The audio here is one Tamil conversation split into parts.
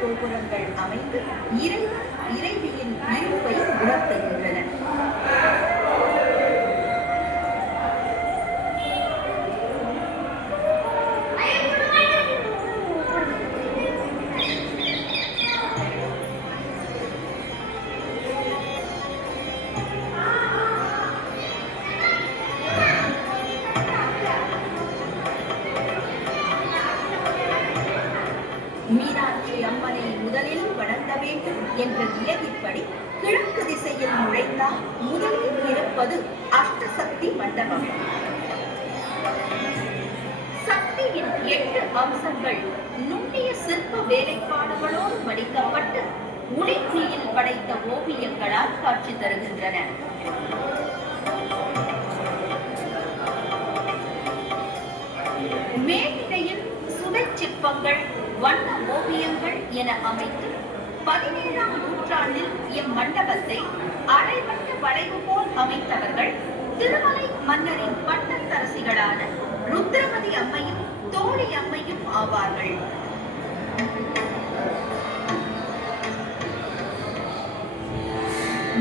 கோபுரங்கள் அமைந்து இறைவன் இறைவியின் இருப்பை உணர்த்துகின்றன. மீனாட்சி அம்மனை முதலில் வணங்க வேண்டும் என்ற வியதிப்படி கிழக்கு திசையில் நுழைந்தால் முதலில் இருப்பது அஷ்டசக்தி மண்டபம். சக்தியின் 8 அம்சங்கள் நுண்ணிய சிற்ப வேலைப்பாடுகளோடு வடிக்கப்பட்டு உளித்தீயில் படைத்த ஓவியங்களால் காட்சி தருகின்றன. மேடையில் சுடை சிற்பங்கள், வண்ண ஓவியங்கள் என அமைத்து 17ஆம் நூற்றாண்டில் இம்மண்டபத்தை அரைவட்ட வளைவு போல் அமைத்தவர்கள் திருமலை மன்னரின் பட்டத்தரசிகளான ருத்ரமதி அம்மையும் தோழி அம்மையும் ஆவார்கள்.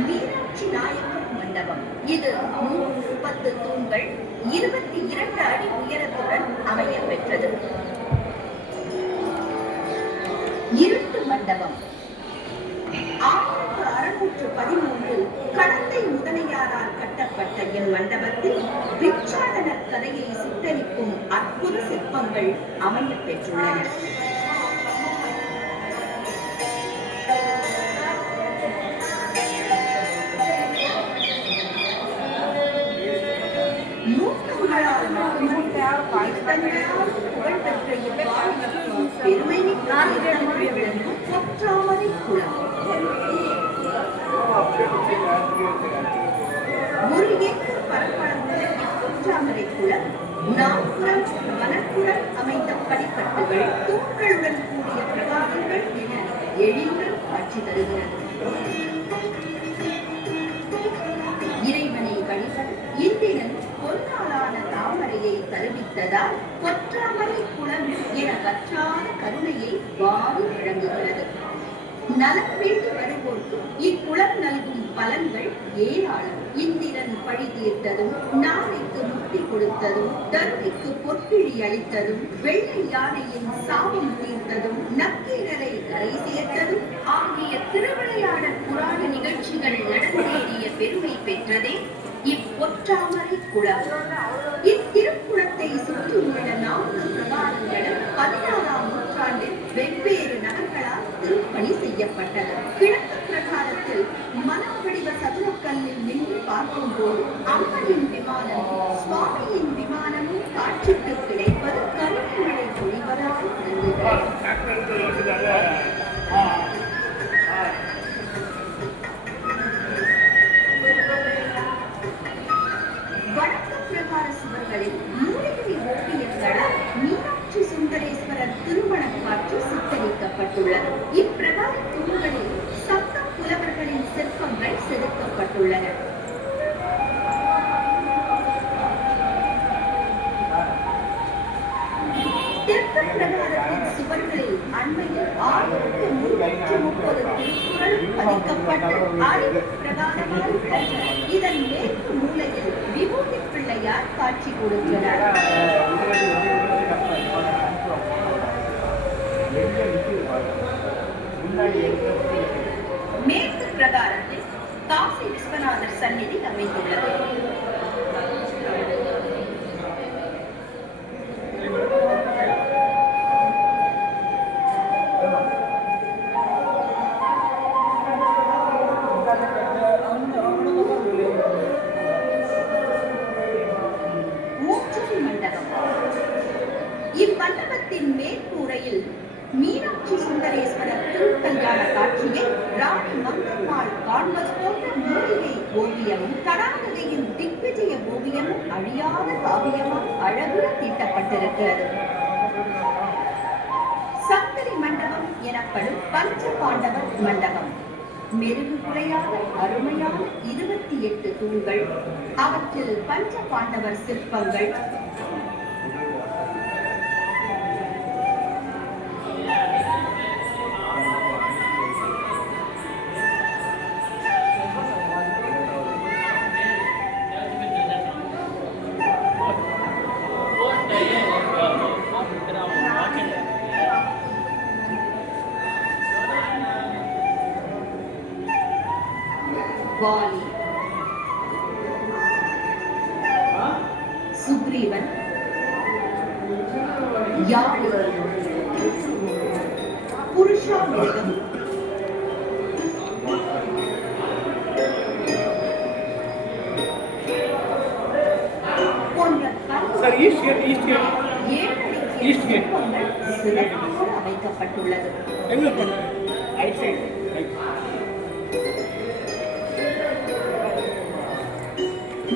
மீனாட்சி நாயக்கர் மண்டபம் இது 110 தூண்கள் 22 அடி உயரத்துடன் அமைய பெற்றது. இருட்டு மண்டபம் 1613 கடந்தை முதலியாரால் கட்டப்பட்ட இம்மண்டபத்தில் பிச்சாடனர் கதையை சித்தரிக்கும் அற்புத சிற்பங்கள் அமைய பெற்றுள்ளன. புகழ்பெற்ற பெருமை பொற்றாமரை குளம் ஒரு ஏக்கர் பரப்பளவுள்ள பொற்றாமரை குளம் 4 வனப்புறம் அமைந்த படிக்கட்டுகள், தூண்களுடன் கூடிய பிரகாரங்கள் என எழிலுடன் காட்சி தருகிறது. இறைவனை வழிபட இந்திரன் பொன்னாலான தாமரையை தருவித்ததால் பொற்றாமரை குளம் என வற்றாத கருணையை வாரி வழங்குகிறது. நலம் வேண்டி வருவோர்க்கு இக்குளம் நல்கும் பலன்கள் ஏராளம். இந்திரன் பழி தீர்த்ததும், நாளைக்கு முக்தி கொடுத்ததும், தருவிக்கு பொற்கிழி அளித்ததும், வெள்ளை யானையின் சாபம் தீர்த்ததும், நக்கீரரை கரை சேர்த்ததும் ஆகிய திருவிளையாடல் புராண நிகழ்ச்சிகள் நடந்தேறிய பெருமை பெற்றதே இப்பொற்றாமரை குளம். இத்திருக்குளத்தை சுற்றியுள்ள 4 பிரகாரங்களும் 16ஆம் நூற்றாண்டில் வெவ்வேறு நகர்களால் திருப்பணி செய்யப்பட்டது. கிழக்கு பிரகாரத்தில் மனம் வடிவ சதுரக்கல்லில் நின்று பார்க்கும் போது அம்மனின் விமானமும் சுவாமியின் விமானமும் காட்சிக்கு கிடைப்பது கருமழை பொழிவதால் வடக்கு பிரகார சுவர்களில் மூலிகை ஓவியங்களால் மீனாட்சி சுந்தரேஸ்வரர் திருமண காட்சி சித்தரிக்கப்பட்டுள்ளது. இப்பிரகார தூண்களில் சப்த புலவர்களின் சிற்பங்கள் செதுக்கப்பட்டுள்ளன. தெற்கு பிரகாரத்தின் சுவர்களில் அண்மையில் 1330 திருக்குறள் பதிக்கப்பட்டு அறிவு பிரகாரமாக உள்ளன. இதன் மேற்கு மூலையில் விபூதி பிள்ளையார் காட்சி கொடுக்கிறார். மேற்கு பிரகாரத்தில் காசி விஸ்வநாதர் சந்நிதி அமைந்துள்ளது. இம்மண்டபத்தின் மேற்கூரையில் மீனாட்சி சுந்தரேஸ்வரர் திருக்கல்யாண காட்சியை ராணி மங்கம்மாள் காண்பது போன்ற மூலிகை ஓவியமும் தடாகதையின் திக்விஜய ஓவியமும் அழியாத காவியமாக அழகுற தீட்டப்பட்டிருக்கிறது. சப்தரி மண்டபம் எனப்படும் பஞ்ச பாண்டவர் மண்டபம் மெருகு குறையாத அருமையான 28 தூண்கள், அவற்றில் பஞ்ச பாண்டவர் சிற்பங்கள், வாலி, சுக்ரீவன், யாழி, புருஷாமிருகம், போன்ற சிறப்பாக அமைக்கப்பட்டுள்ளது.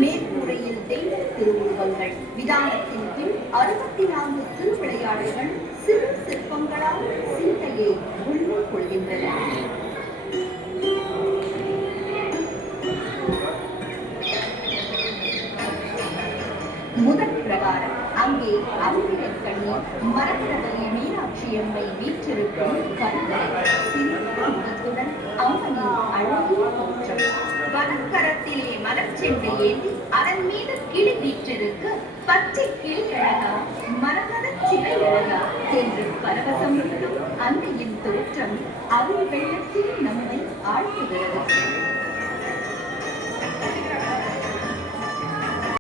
மேற்கூரையில் தெய்வ திருவுருவங்கள், விதானத்தின் கீழ் 64 திருவிளையாடல்கள் சிறு சிற்பங்களால் சிந்தையை உள்ளே கொள்கின்றன. முதல் பிரகாரம் அங்கே அம்பிகைக்கண்ணி, மரக்கதலி மீனாட்சி அம்மை வீற்றிருக்கும் கருவறை, சிறந்த முகத்துடன் அம்மனின் அழகிய தோற்றம். வலக்கரத்திலே மலர்ச்செண்டை ஏந்தி அதன் மீது கிளி வீற்றிருக்க, பச்சை கிளி அழகா, மரகத சிலை அழகா என்று பரவசம் அன்னையின் தோற்றம் அருள் வெள்ளத்தில் நம்மை ஆழ்த்துகிறது.